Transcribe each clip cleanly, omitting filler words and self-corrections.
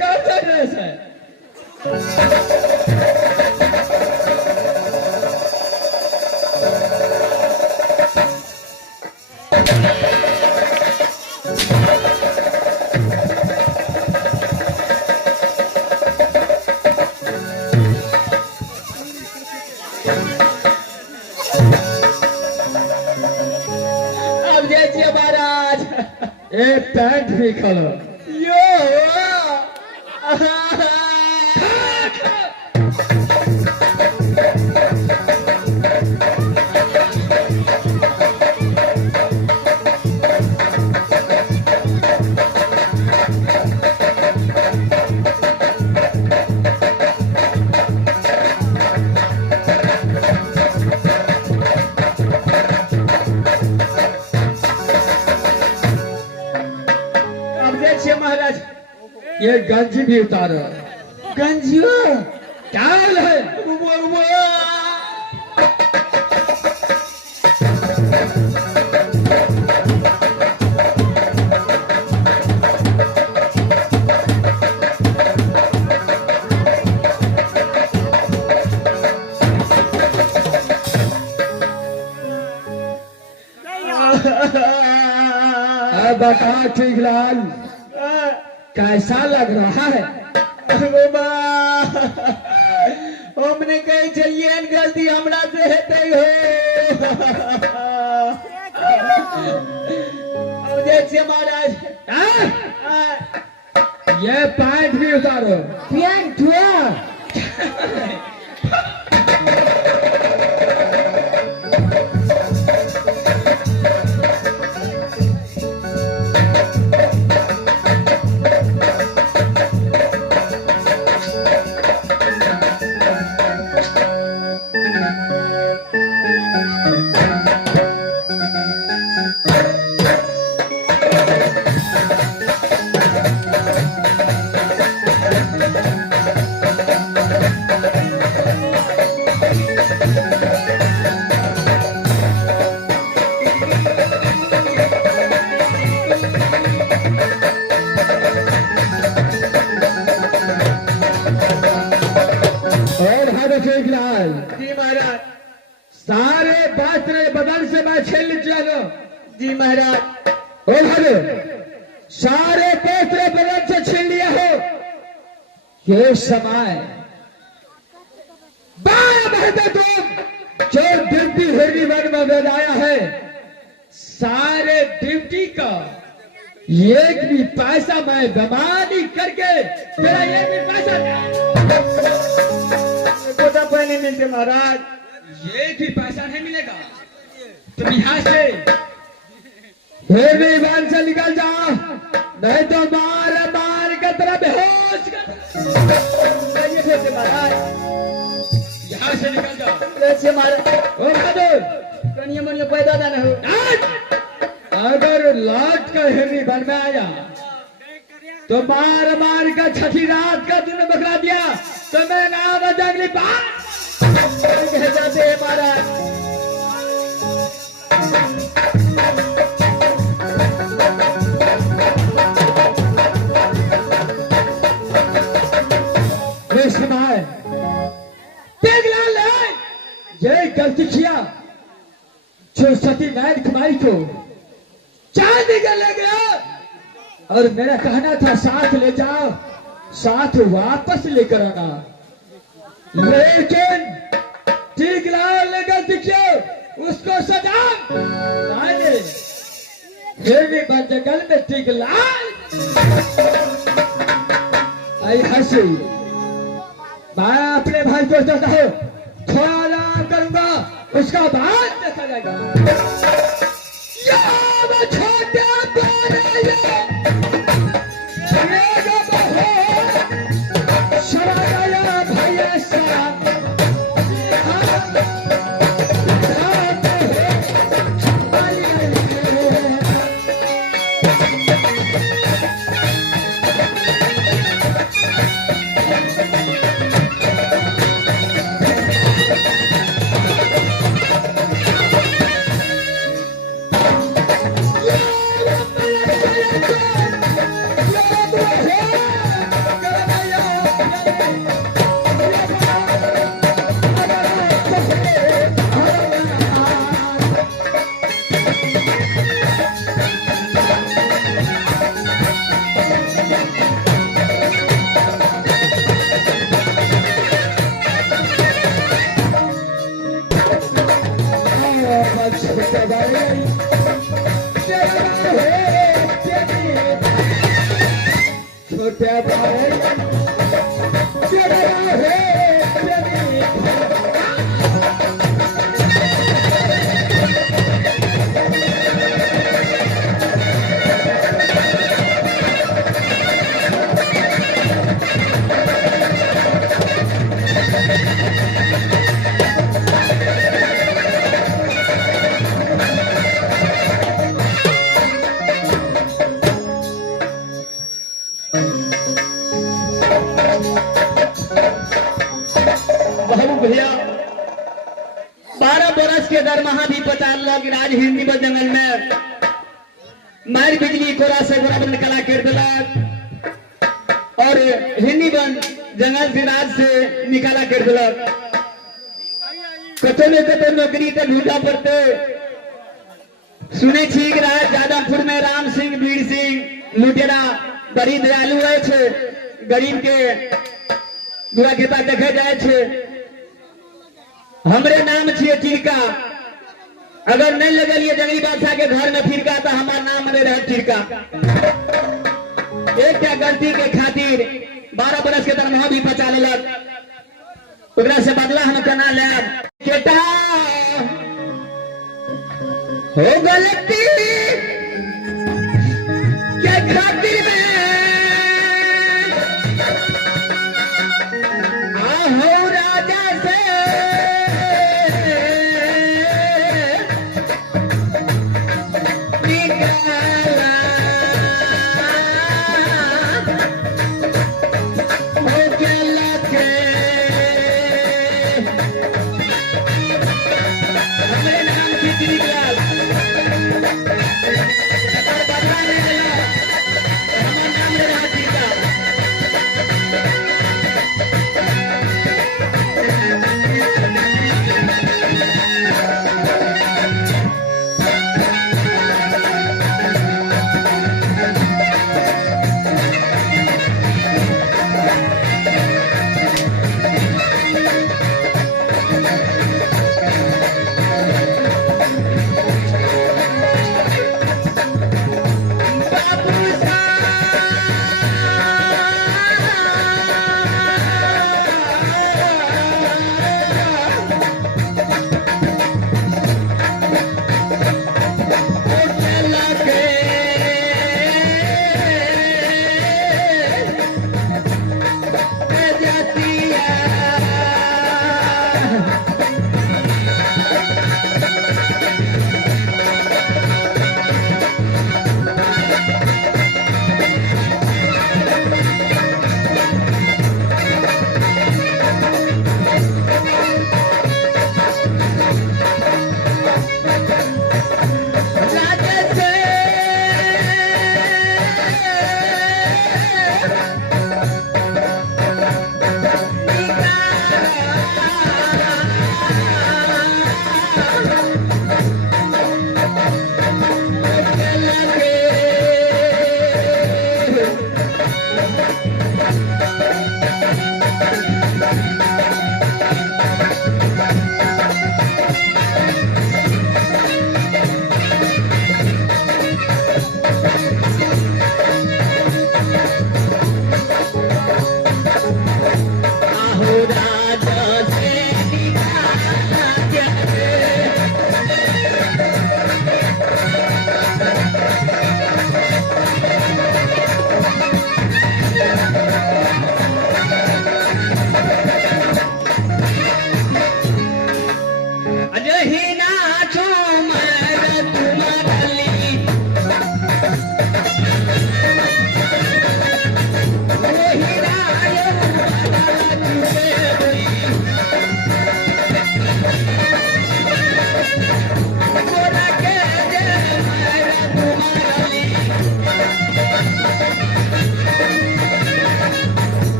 कैसा ड्रेस है? अब देखिए महाराज, एक पैंट भी खोलो। यो महाराज, ये गंजी भी उतारो। गंजियो क्या हाल है? बता ठीक लाल, कैसा लग रहा है? हमने कही चाहिए गलती हमरा से हेते हो। देखिए महाराज, ये पैंट भी उतारो। पैंट जी महाराज, सारे वस्त्र बदल से मैं छीन लीजिएगा। जी महाराज। ओ सारे वस्त्र बदल से छीन लिया हो। ये समय 12 महीने तुम जो ड्यूटी हेरी वन में लगाया है, सारे ड्यूटी का एक भी पैसा मैं बेमानी करके तेरा एक भी पैसा नहीं मिलते महाराज। एक भी पैसा नहीं मिलेगा। तुम यहाँ से वन से निकल जाओ, नहीं तो मार मार के तरह बेहोश कर महाराज। यहाँ से निकल जाओ। महाराज कनिया मनिया पैदा ना हो। अगर लौट कर हेवी वन में आया तो मार मार कर छठी रात का दिन बकरा दिया तो मैं नाम जंगली बात जाते हैं महाराज। ये गलती किया जो सती नारायण कुमारी को चांदी का ले गया, और मेरा कहना था साथ ले जाओ, साथ वापस लेकर आना, लेकिन ठीक लाल ने गलती किया, उसको सजा फिर भी जंगल में ठीक लाल आई हंसी। मैं अपने भाई को चाहता हूँ, थोड़ा करूंगा, उसका बाद देखा जाएगा। छोटे भैया 12 बरस के दरमाहा भी 50 लाख राज हिंदी बन जंगल में मार बिजली कोरा से गोरा बन कला कर दिलक और हिंदी बन जंगल से राज से निकाला कर दिलक कतो ने कतो नौकरी तो ढूंढा पड़ते सुने छी राज जादवपुर में राम सिंह वीर सिंह लुटेरा बड़ी दयालु है गरीब के दूरा के पास देखे जाए छे हमरे नाम छिए चिरका अगर नहीं लगलिए जंगली बादशाह के घर में फिरका तो हमार नाम में रहे चिरका एक क्या गलती के खातिर 12 बरस के दरमाहा भी बचा लेलक ओकरा से बदला हम कना ले बेटा हो गलती के खातिर में हो राजा से निकाला हो गया के हमरे नाम की निकाल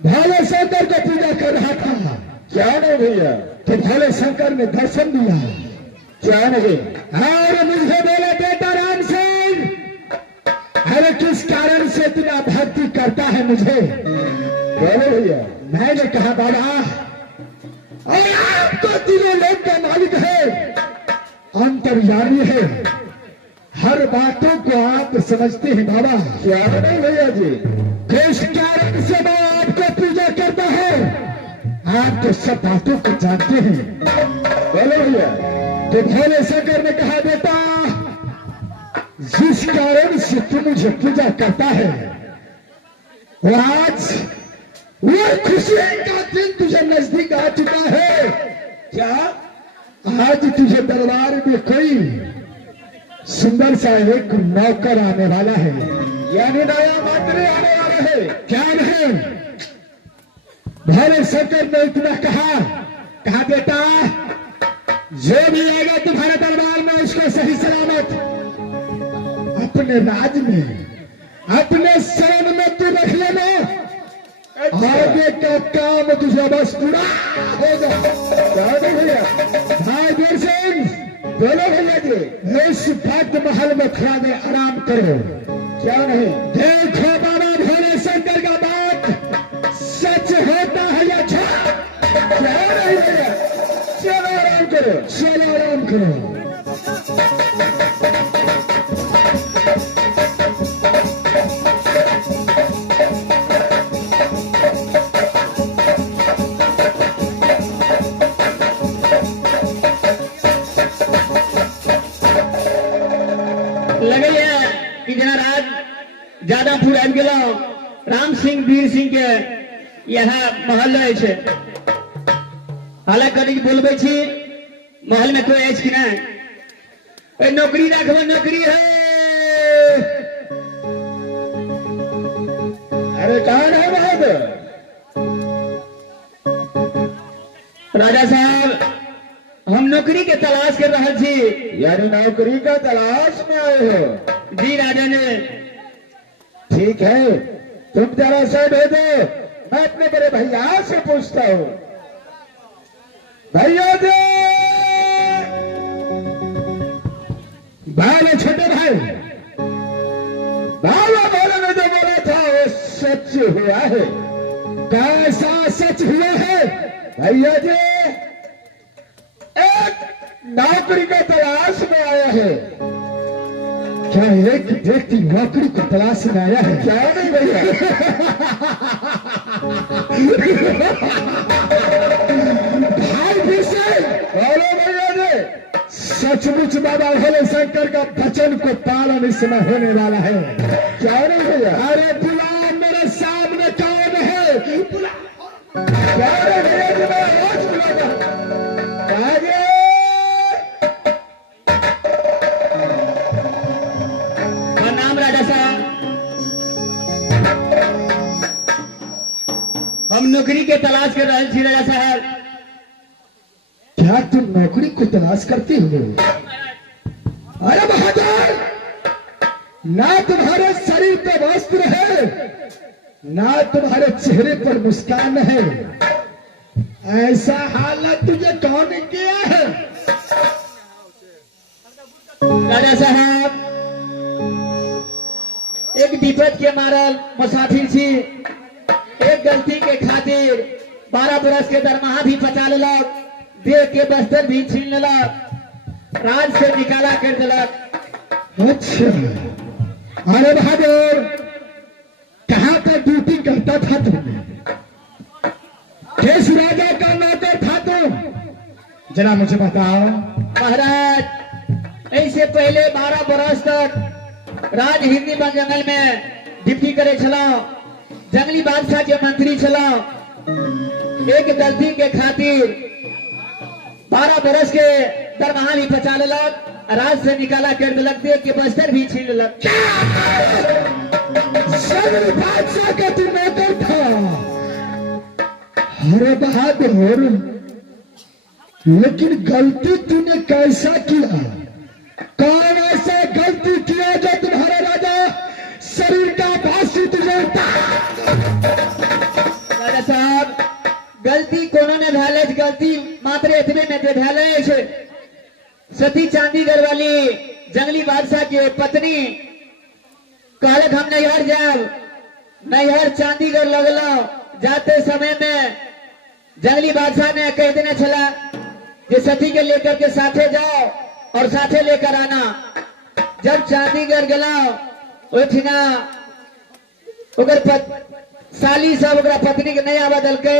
भोले शंकर को पूजा कर रहा था। क्या नहीं भैया? तो भोले शंकर ने दर्शन दिया। क्या नहीं? और मुझे बोले बेटा राम सिंह, अरे किस कारण से इतना भक्ति करता है मुझे? बोले भैया। मैंने कहा बाबा, और आप तो तीनों लोग का मालिक है, अंतर्यामी है, हर बातों को आप समझते हैं बाबा। क्या नहीं भैया जी? किस कारण से मैं आपको पूजा करता हूँ? आप तो सब बातों को जानते हैं। बोलो भैया। तो भोले शंकर ने कहा बेटा, जिस कारण से तू मुझे पूजा करता है, वो आज वो खुशी का दिन तुझे नजदीक आ चुका है। क्या? आज तुझे दरबार में कोई सुंदर सा एक नौकर आने वाला है, यानी नया मंत्री आने वाला है। क्या नहीं? भोले शंकर ने इतना कहा बेटा, जो भी आएगा तुम्हारे दरबार में उसको सही सलामत अपने राज में, अपने शरण में तू रख लेना। आगे का काम तुझे बस पूरा होगा। भैया भाई वीर सिंह, बोलो भैया जी, इस भक्त महल में खड़ा दे आराम करो। क्या नहीं? देखो बाबा, भोले शंकर का बात सच होता है या झूठ? क्या नहीं भैया? चलो आराम करो, चलो आराम करो। लगे कि जना रात ज्यादा पूर आबि गेलौं। राम सिंह वीर सिंह के यहाँ महल रहे छे। हालांकि बोलबे छी महल में कोई अछि कि नहीं? नौकरी रखबो, नौकरी है। अरे कौन है बहादुर? राजा साहब, हम नौकरी के तलाश कर रहे छी। यानी नौकरी का तलाश में आए हो? जी राजा ने। ठीक है, तुम जरा साइड हो दो, मैं अपने बड़े भैया से पूछता हूँ। भैया जी, भाई छोटे भाई, बाबा भोले ने जो बोला था वो सच हुआ है? कैसा सच हुआ है? भैया जी, एक नौकरी को तलाश में आया है। क्या एक व्यक्ति नौकरी को तलाश में आया है? क्या नहीं भैया? भाई फिर से बोलो भैया जी, सचमुच बाबा भोले शंकर का वचन को पालन इस समय होने वाला है। क्या नहीं भैया? अरे बुला, मेरे सामने कौन है? बुला। क्या नहीं भैया जी, मैं रोज बुलाता। नाम राजा साहब, हम नौकरी के तलाश कर रहे थे। राजा साहब, क्या तुम नौकरी को तलाश करते हो? अरे बहादुर, ना तुम्हारे शरीर पे वस्त्र है, ना तुम्हारे चेहरे पर मुस्कान है। ऐसा हालत तुझे कौन किया है? राजा साहब, एक विपद के मारल मुसाफिर छी। एक गलती के खातिर 12 बरस के दरमाहा भी बचा लेलक। दे के बस्तर भी छीन लेलक, राज से निकाला कर दिलक। अच्छा, अरे बहादुर, कहाँ पर ड्यूटी करता था तुमने? किस राजा का नौकर था तुम? जरा मुझे बताओ। महाराज, ऐसे पहले 12 बरस तक राज हिंदी वन जंगल में ड्यूटी करे छला, जंगली बादशाह के मंत्री छला। एक गलती के खातिर 12 बरस के दरमाहा भी बचा लेलक, राज से निकाला कर दिलक, दे के बस्तर भी छीन लेलक। जंगली बादशाह का तू नौकर था? अरे बहादुर, लेकिन गलती तूने कैसा किया? कौन ऐसा गलती किया जो तुम्हारा राजा शरीर का भाषी तुझे? राजा साहब, गलती कोनो ने भेले, गलती मात्र इतने में जे भेले छे। सती चांदीगढ़ वाली जंगली बादशाह के पत्नी कहलक हम नैहर जाब, नैहर चांदीगढ़ लगलो। जाते समय में जंगली बादशाह ने कह देने छला कि सती के लेकर के साथे जाओ और साथे लेकर आना। जब चांदीगढ़ गला ओठिना ओकर साली सब ओकरा पत्नी के नहीं आवा दलके,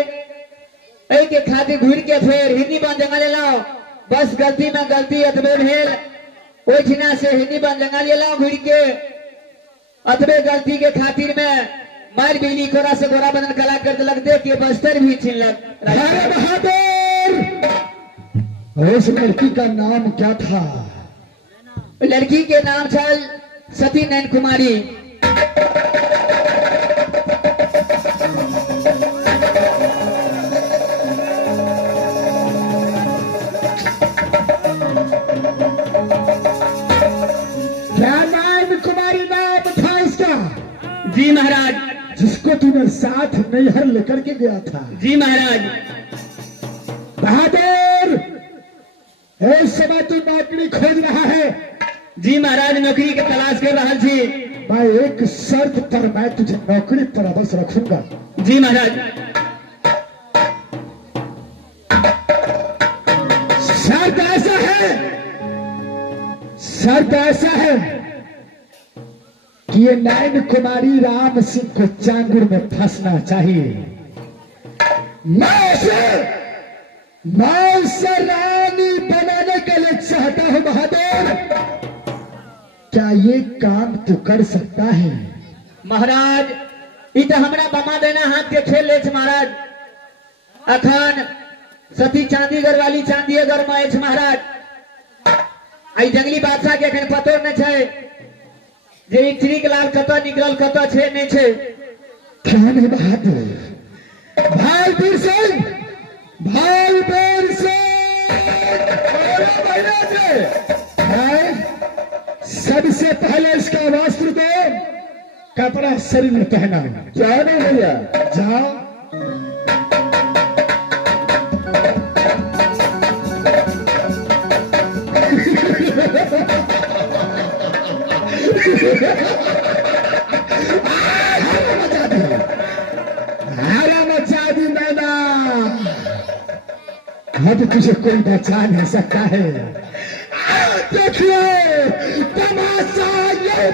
एहि के खातिर घूर के फिर हिंदी वन जंगल लाओ। बस गलती में गलती अतबे भेल, ओठिना से हिंदी वन जंगल लाओ घूर के। अतबे गलती के खातिर में मार बिजली कोरा से गोरा बदन कला कर दिलक, दे के बस्तर भी छीनलक। अरे बहादुर, उस लड़की का नाम क्या था? लड़की के नाम छल सती नैन कुमारी। क्या नैन कुमारी नाम था इसका? जी महाराज। जिसको तूने साथ नैहर लेकर के गया था? जी महाराज। बहादुर, इस समय तू नौकरी खोज रहा है? जी महाराज, नौकरी के तलाश कर रहा थी। मैं एक शर्त पर मैं तुझे नौकरी पर अवश्य रखूंगा। जी महाराज। शर्त ऐसा है, शर्त ऐसा है कि ये नैन कुमारी राम सिंह को चांगुर में फंसना चाहिए। मैं उसे रानी बनाने के लिए चाहता हूं। बहादुर, क्या ये काम तू कर सकता है? महाराज, इ तो हमरा बमा देना हाथ के खेल ले छ महाराज। अखन सती चांदीगढ़ वाली चांदीगढ़ में छ महाराज। आई जंगली बादशाह के अखन पतो न छे जे ई चिड़िक लाल कत निकलल कत छे नहीं छे। क्या नहीं बहादुर? भाई वीर सिंह, भाई वीर सिंह, सबसे पहले इसका वस्त्र दो, कपड़ा शरीर में पहना। क्या नहीं भैया? जाओ। मचा दी मैना, अब तुझे कोई बचा नहीं सकता है। देखिए तमाशा ये